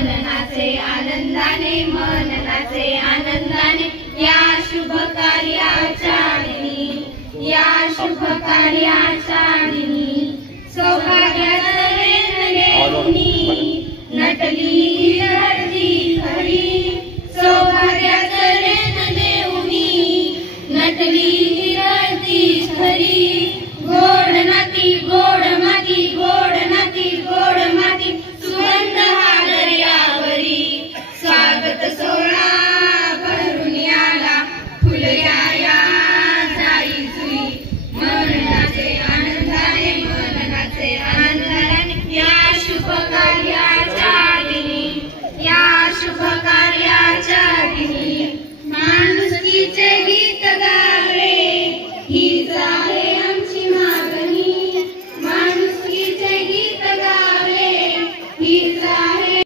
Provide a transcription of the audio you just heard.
मन नाचे आनंदाने, मन नाचे आनंदाने, या शुभ कार्याच्या दिनी, या शुभ कार्याच्या दिनी, सौभाग्याचे रेण घेऊनी नटली